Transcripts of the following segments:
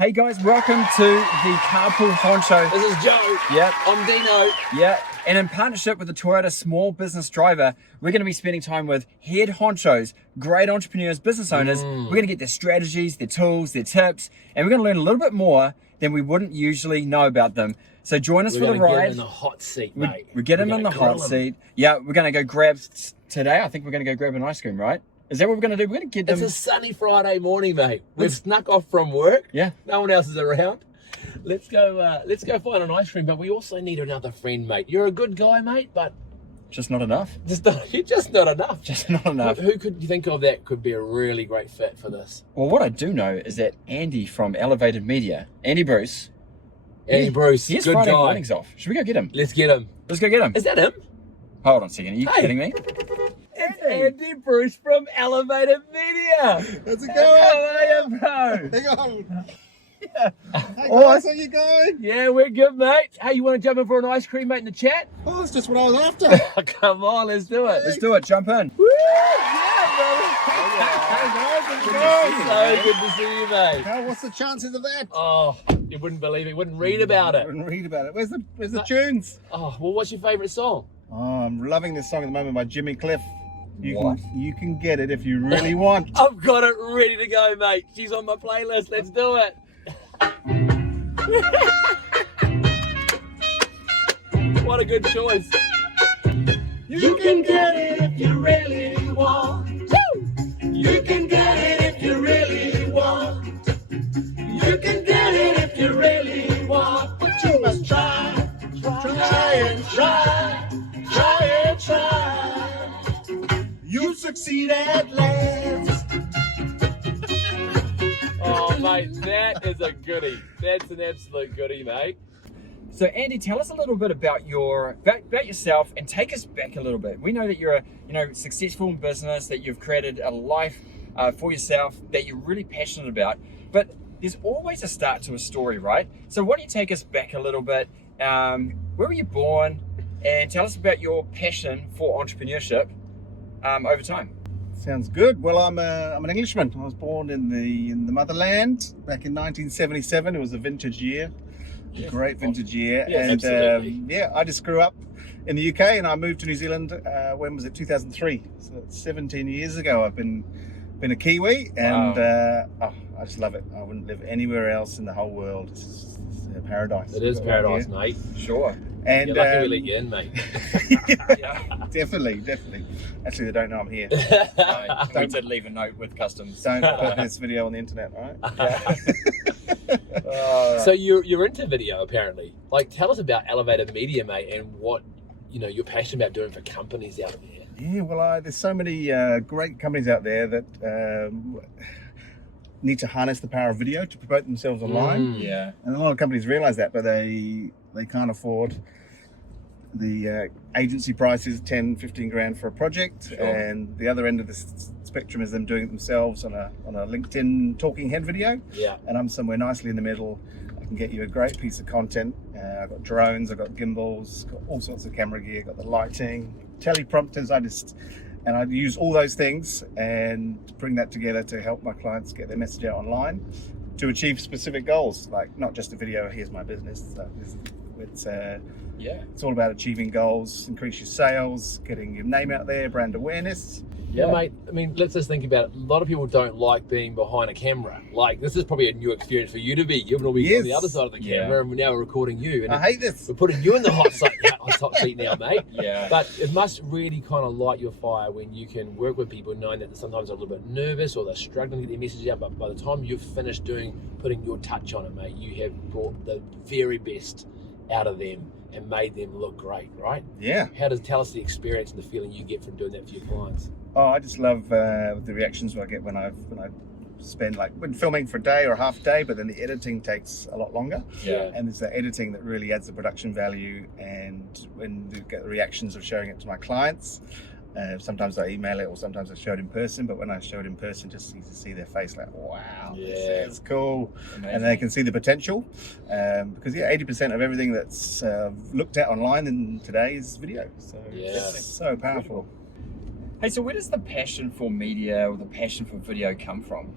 Hey guys, welcome to the Carpool Honcho. This is Joe. Yep. I'm Dino. Yeah, and in partnership with the Toyota Small Business Driver, we're going to be spending time with head honchos, great entrepreneurs, business owners. We're going to get their strategies, their tools, their tips, and we're going to learn a little bit more than we wouldn't usually know about them. So join us for the We're ride. going to get him in the hot seat, mate. We get him in the hot seat. Yeah, we're going to go grab today. I think we're going to go grab an ice cream, right? Is that what we're going to do? We're going to get them. It's a sunny Friday morning, mate. We've snuck off from work. Yeah. No one else is around. Let's go find an ice cream, but we also need another friend, mate. You're a good guy, mate, but Just not enough. you're just not enough. Just not enough. Who could you think of that could be a really great fit for this? Well, what I do know is that Andy from Elevated Media, Andy Bruce, Andy Bruce, he has good Friday guy. mornings off. Should we go get him? Let's get him. Let's go get him. Is that him? Hold on a second. Are you Hey. kidding me? It's Andy Bruce from Elevated Media. How's it How going? are you, bro? Hang on. Yeah. Hey guys, how you going? Yeah, we're good, mate. Hey, you want to jump in for an ice cream, mate, in the chat? Oh, that's just what I was after. Come on, let's do it. Let's do it. Jump in. Woo! Yeah, brother. So good to see you, mate. What's the chances of that? Oh, you wouldn't believe it. You wouldn't read about I it. wouldn't read about it. Where's the tunes? Oh, well, what's your favourite song? Oh, I'm loving this song at the moment by Jimmy Cliff. What? You can get it if you really want. I've got it ready to go, mate. She's on my playlist. Let's do it. What a good choice. You can get it if you really want. You can get it if you really want. You can get it if you really want. But you must try and try. You'll succeed at last. Oh, mate, that is a goodie. That's an absolute goodie, mate. So, Andy, tell us a little bit about about yourself and take us back a little bit. We know that you're successful in business, that you've created a life for yourself that you're really passionate about. But there's always a start to a story, right? So, why don't you take us back a little bit? Where were you born? And tell us about your passion for entrepreneurship over time. Sounds good. Well, I'm an Englishman. I was born in the motherland back in 1977. It was a vintage year, a great vintage year. Yes, and absolutely. I just grew up in the UK and I moved to New Zealand. When was it? 2003. So that's 17 years ago. I've been a Kiwi, and I just love it. I wouldn't live anywhere else in the whole world. It's a paradise. It is We've got right paradise, here. mate. Sure. And You're lucky we let you in, mate. definitely. Actually, they don't know I'm here. We did leave a note with customs. Don't put this video on the internet, all right? So you're into video, apparently. Like, tell us about Elevated Media, mate, and what you're passionate about doing for companies out there. Yeah, well, there's so many great companies out there that need to harness the power of video to promote themselves online. Yeah. And a lot of companies realize that, but they can't afford the agency prices, 10, 15 grand for a project. Sure. And the other end of the spectrum is them doing it themselves on a LinkedIn talking head video. Yeah. And I'm somewhere nicely in the middle. I can get you a great piece of content. I've got drones, I've got gimbals, got all sorts of camera gear, got the lighting, teleprompters. I use all those things and bring that together to help my clients get their message out online to achieve specific goals, like not just a video, here's my business. So it's all about achieving goals, increase your sales, getting your name out there, brand awareness. Yeah, mate. I mean, let's just think about it. A lot of people don't like being behind a camera. Like, this is probably a new experience for you to be. You're going to be on the other side of the camera, and now we're recording you. And I hate this. we're putting you in the hot seat now, mate. Yeah. But it must really kind of light your fire when you can work with people knowing that sometimes they're a little bit nervous or they're struggling to get their message out. But by the time you've finished putting your touch on it, mate, you have brought the very best out of them and made them look great, right? Yeah. Tell us the experience and the feeling you get from doing that for your clients? Oh, I just love the reactions I get when I spend, like, when filming for a day or a half day, but then the editing takes a lot longer. Yeah. And it's the editing that really adds the production value. And when you get the reactions of showing it to my clients, sometimes I email it or sometimes I show it in person. But when I show it in person, just you see their face like, wow, this is cool. Amazing. And they can see the potential. Because 80% of everything that's looked at online in today is video. So Yeah. it's so powerful. Hey, so where does the passion for media or the passion for video come from?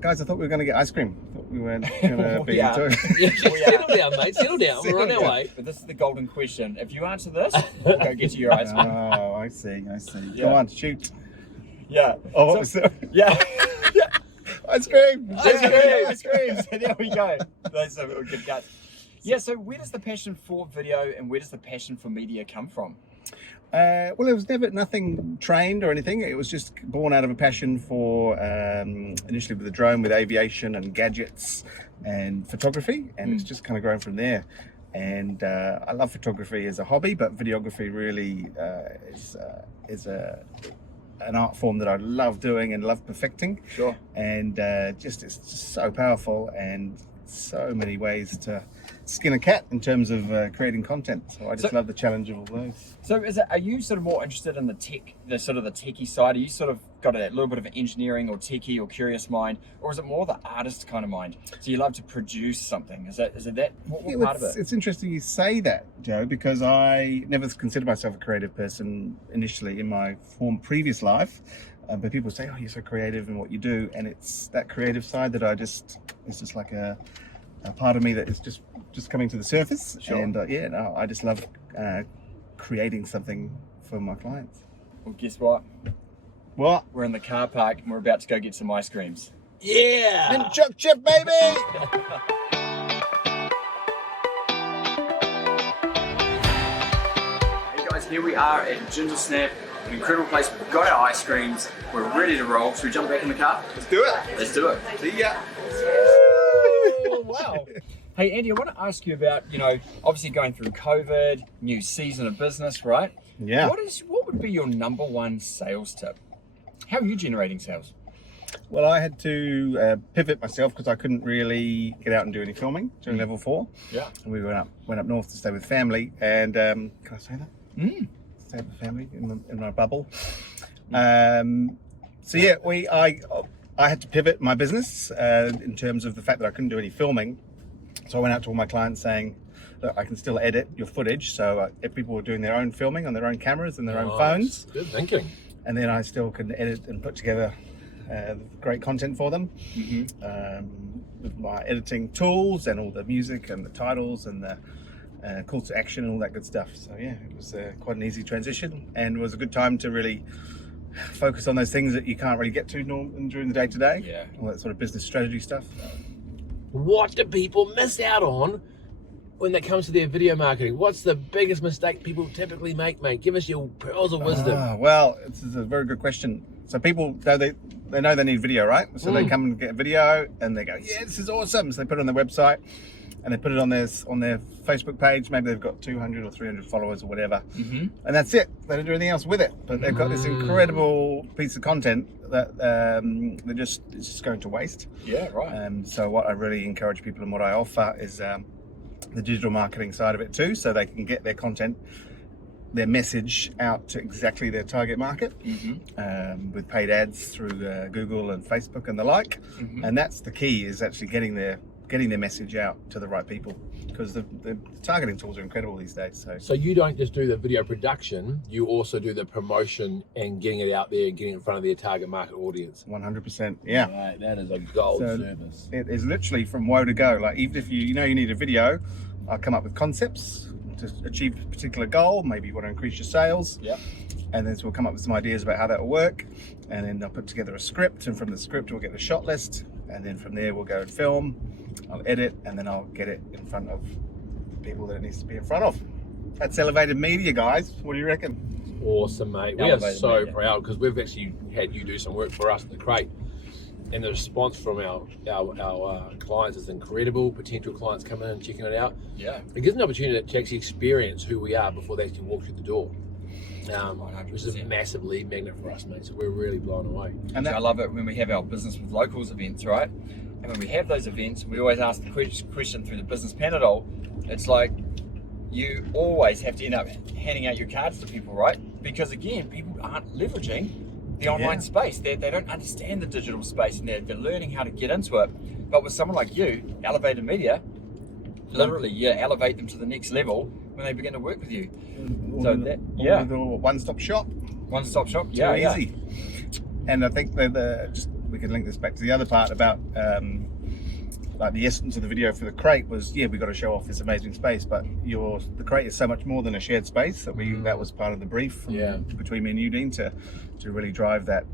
Guys, I thought we were going to get ice cream. I thought we weren't going to be Yeah. doing. Yeah, settle down, mate. Settle down. We're on our way. But this is the golden question. If you answer this, we'll go get you your ice cream. Oh, I see. Yeah. Come on, shoot. Yeah. Oh, what So- was that? Yeah. Ice cream. Ice cream. So there we go. Those are good guys. Yeah, so where does the passion for video and where does the passion for media come from? Well, it was never nothing trained or anything. It was just born out of a passion for initially with the drone, with aviation and gadgets and photography, and it's just kind of grown from there. And I love photography as a hobby, but videography really is an art form that I love doing and love perfecting. Sure. And it's just so powerful and so many ways to skin a cat in terms of creating content. So I just love the challenge of all those. So are you sort of more interested in the tech, the sort of the techie side? Are you sort of got a little bit of an engineering or techie or curious mind, or is it more the artist kind of mind? So you love to produce something? Is it that what Yeah, part of it? it's interesting you say that, Joe, because I never considered myself a creative person initially in my previous life. But people say, "Oh, you're so creative in what you do," and it's that creative side that it's just like a part of me that is just coming to the surface. Sure. And I just love creating something for my clients. Well, guess what? What? We're in the car park and we're about to go get some ice creams. Yeah. Mint choc chip, baby! Hey guys, here we are at Ginger Snap, an incredible place. We've got our ice creams. We're ready to roll. Should we jump back in the car? Let's do it. Let's do it. See ya. Oh, wow. Hey Andy, I want to ask you about, obviously going through COVID, new season of business, right? Yeah. What would be your number one sales tip? How are you generating sales? Well, I had to pivot myself because I couldn't really get out and do any filming during level 4. Yeah. And we went up north to stay with family. And can I say that? Stay with family in my bubble. So yeah, I had to pivot my business in terms of the fact that I couldn't do any filming. So I went out to all my clients saying, look, I can still edit your footage. So if people were doing their own filming on their own cameras and their own phones, Good thinking. and then I still can edit and put together great content for them with my editing tools and all the music and the titles and the call to action and all that good stuff. So yeah, it was quite an easy transition, and it was a good time to really focus on those things that you can't really get to during the day-to-day. Yeah. All that sort of business strategy stuff. What do people miss out on when it comes to their video marketing? What's the biggest mistake people typically make, mate? Give us your pearls of wisdom. Well, this is a very good question. So people, they know they need video, right? So they come and get a video and they go, yeah, this is awesome. So they put it on their website and they put it on their Facebook page. Maybe they've got 200 or 300 followers or whatever. And that's it. They don't do anything else with it. But they've got this incredible piece of content that it's just going to waste. Yeah, right. So what I really encourage people and what I offer is the digital marketing side of it too, so they can get their content, their message out to exactly their target market with paid ads through Google and Facebook and the like. And that's the key, is actually getting their message out to the right people, because the targeting tools are incredible these days. So you don't just do the video production, you also do the promotion and getting it out there and getting it in front of their target market audience. 100%, yeah. Right, that is a gold So service. it is literally from woe to go. Like, even if you need a video, I'll come up with concepts to achieve a particular goal. Maybe you want to increase your sales. Yeah. And then so we'll come up with some ideas about how that will work. And then I'll put together a script, and from the script we'll get a shot list. And then from there we'll go and film, I'll edit, and then I'll get it in front of the people that it needs to be in front of. That's elevated media, guys. What do you reckon? Awesome, mate. We are Elevated so media. proud because we've actually had you do some work for us at the Crate, and the response from our clients is incredible. Potential clients coming in and checking it out. Yeah. It gives an opportunity to actually experience who we are before they actually walk through the door, which is a massive lead magnet for us, mate. So we're really blown away. And I love it when we have our business with locals events, right? And when we have those events, we always ask the question through the business panel. It's like, you always have to end up handing out your cards to people, right? Because again, people aren't leveraging the online space. They don't understand the digital space, and they're learning how to get into it. But with someone like you, Elevated Media, literally, you elevate them to the next level when they begin to work with you. So that, the one-stop shop. One-stop shop. Too Yeah, easy. And I think that we can link this back to the other part about like the essence of the video for the crate was, we got to show off this amazing space, but the crate is so much more than a shared space that was part of the brief between me and you, Dean, to really drive that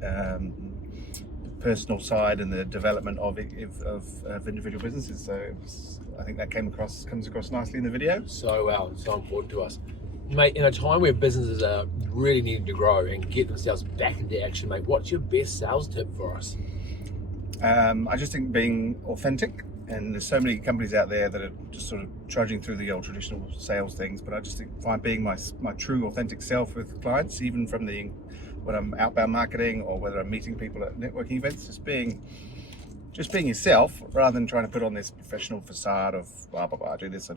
personal side and the development of individual businesses. So I think that comes across nicely in the video. So well, so important to us. Mate, in a time where businesses are really needing to grow and get themselves back into action, mate, what's your best sales tip for us? I just think being authentic, and there's so many companies out there that are just sort of trudging through the old traditional sales things, but I just think being my true authentic self with clients, even from when I'm outbound marketing or whether I'm meeting people at networking events, just being yourself rather than trying to put on this professional facade of blah blah blah, I do this.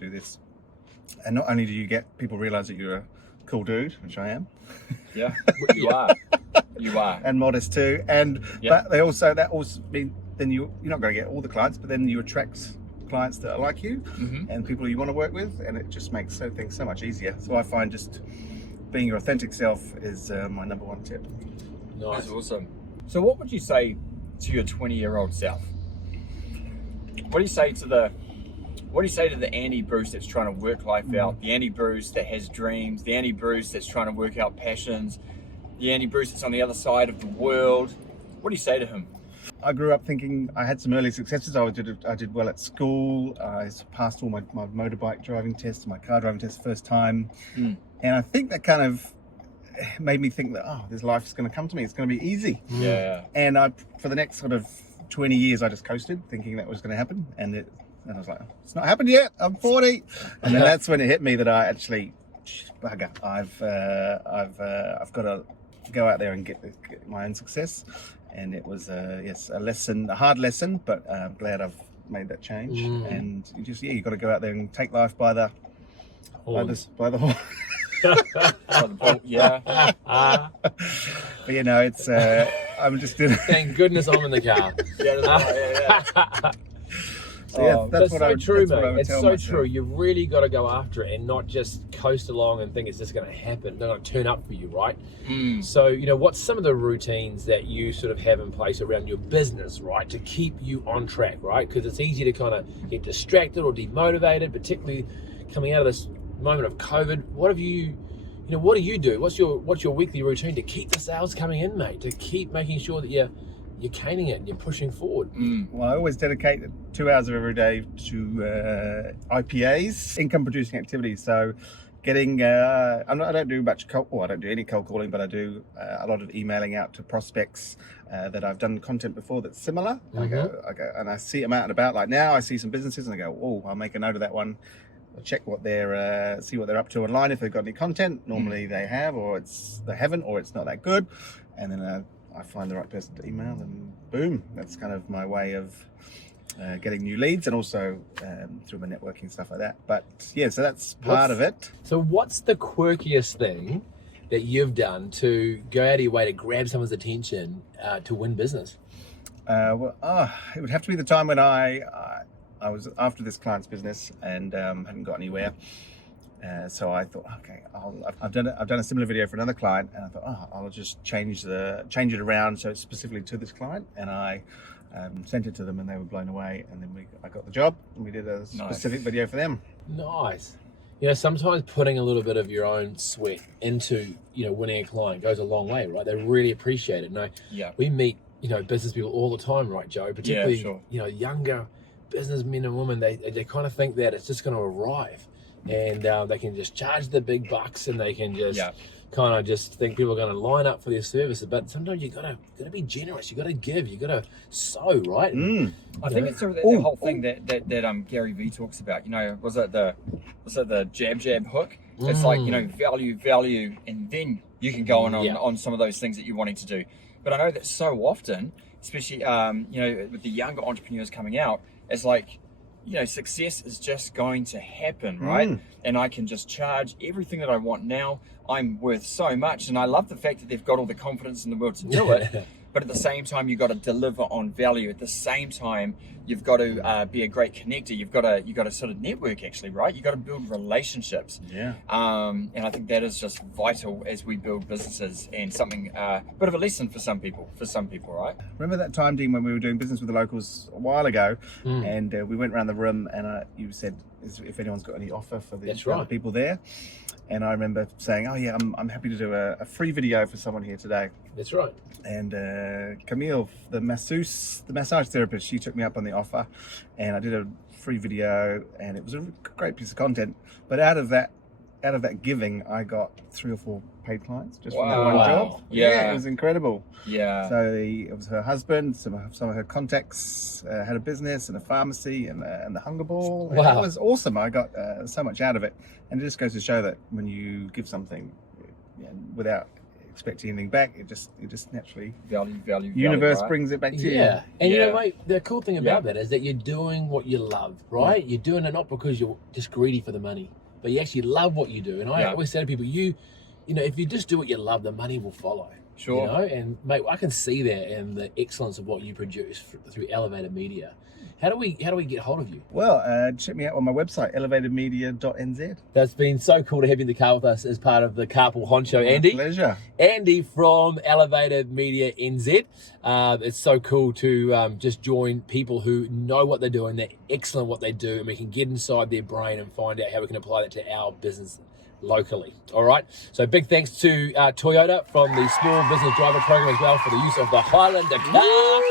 And not only do you get people realize that you're a cool dude, which I am, yeah. You are, and modest too, and but that also mean then you're not going to get all the clients, but then you attract clients that are like you and people you want to work with, and it just makes things so much easier. So I find just being your authentic self is my number one tip. Nice. That's awesome. So what would you say to your 20-year-old self? What do you say to the Andy Bruce that's trying to work life out, the Andy Bruce that has dreams, the Andy Bruce that's trying to work out passions, the Andy Bruce that's on the other side of the world? What do you say to him? I grew up thinking I had some early successes. I did well at school. I passed all my motorbike driving tests, my car driving tests the first time. And I think that kind of made me think that, this life's going to come to me. It's going to be easy. Yeah. And for the next sort of 20 years, I just coasted thinking that was going to happen. And I was like, it's not happened yet. I'm 40. And then that's when it hit me that I actually, bugger, I've got to go out there and get my own success. And it was a hard lesson, but I'm glad I've made that change. And you got to go out there and take life by the horn. Yeah. But it's I'm just Thank goodness I'm in the car. Yeah. So that's what I would true, that's what I mate. would It's tell so myself. true. You've really got to go after it and not just coast along and think it's just going to happen. They're going to turn up for you, right? So, what's some of the routines that you sort of have in place around your business, right, to keep you on track, right? Because it's easy to kind of get distracted or demotivated, particularly coming out of this moment of COVID. What do you do? What's your weekly routine to keep the sales coming in, mate? To keep making sure that you're caning it and you're pushing forward. Well, I always dedicate 2 hours of every day to IPAs, income producing activities. So getting, I don't do much I don't do any cold calling, but I do a lot of emailing out to prospects that I've done content before that's similar. I go and I see them out and about. Like now I see some businesses and I go, I'll make a note of that one. I'll check what see what they're up to online. If they've got any content, normally they have, or they haven't, or it's not that good. And then I find the right person to email, and boom, that's kind of my way of getting new leads, and also through my networking, stuff like that. But so that's part of it. So what's the quirkiest thing that you've done to go out of your way to grab someone's attention to win business? It would have to be the time when I was after this client's business and hadn't got anywhere. So I thought, okay, I've done a similar video for another client, and I thought, I'll just change it around so it's specifically to this client, and I sent it to them, and they were blown away. And then I got the job, and we did a specific video for them. Nice. Sometimes putting a little bit of your own sweat into winning a client goes a long way, right? They really appreciate it. We meet business people all the time, right, Joe? Particularly younger businessmen and women. They kind of think that it's just going to arrive. And they can just charge the big bucks, and they can just kind of just think people are going to line up for their services. But sometimes you gotta be generous. You gotta give. You gotta sow, right? I think it's the whole thing that Gary Vee talks about. Was it the jab hook? It's like value, and then you can go on some of those things that you're wanting to do. But I know that so often, especially with the younger entrepreneurs coming out, it's like, success is just going to happen, right? And I can just charge everything that I want now. I'm worth so much. And I love the fact that they've got all the confidence in the world to do it. but at the same time, you've got to deliver on value. At the same time, you've got to be a great connector. You've got to sort of network, actually, right? You've got to build relationships. Yeah. And I think that is just vital as we build businesses, and something, a bit of a lesson for some people, right? Remember that time, Dean, when we were doing business with the locals a while ago, and we went around the room, and you said if anyone's got any offer for the other people there. And I remember saying, oh yeah, I'm happy to do a free video for someone here today. That's right. And Camille, the massage therapist, she took me up on the offer, and I did a free video, and it was a great piece of content. But out of that giving, I got 3 or 4 paid clients just from that one job. Yeah, it was incredible. Yeah. So it was her husband, some of her contacts had a business and a pharmacy and the Hunger Ball. Wow. It was awesome. I got so much out of it, and it just goes to show that when you give something without expecting anything back, it just naturally value. universe right? brings it back to you. Yeah, and you Yeah. know, mate, the cool thing about that is that you're doing what you love, right? You're doing it not because you're just greedy for the money, but you actually love what you do. And I always say to people, you know, if you just do what you love, the money will follow. Sure. You know, and mate, I can see that in the excellence of what you produce through Elevated Media. How do we get hold of you? Well, check me out on my website, elevatedmedia.nz. That's been so cool to have you in the car with us as part of the Carpool Honcho, Andy. Pleasure. Andy from Elevated Media NZ. It's so cool to just join people who know what they're doing, they're excellent at what they do, and we can get inside their brain and find out how we can apply that to our business locally. All right. So big thanks to Toyota from the Small Business Driver Program as well for the use of the Highlander car.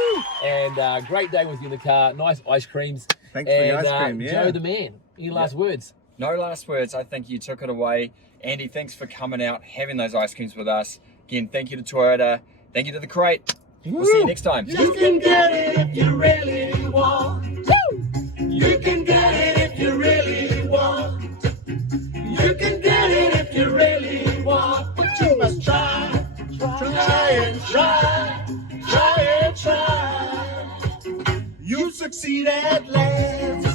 And great day with you in the car. Nice ice creams. Thanks for the ice cream. Yeah. Joe the man. Any last words? No last words. I think you took it away. Andy, thanks for coming out, having those ice creams with us. Again, thank you to Toyota. Thank you to The Crate. We'll see you next time. You can get it if you really want. You can get it if you really want. You can get it if you really want. But you must try and try and try. You'll succeed at last.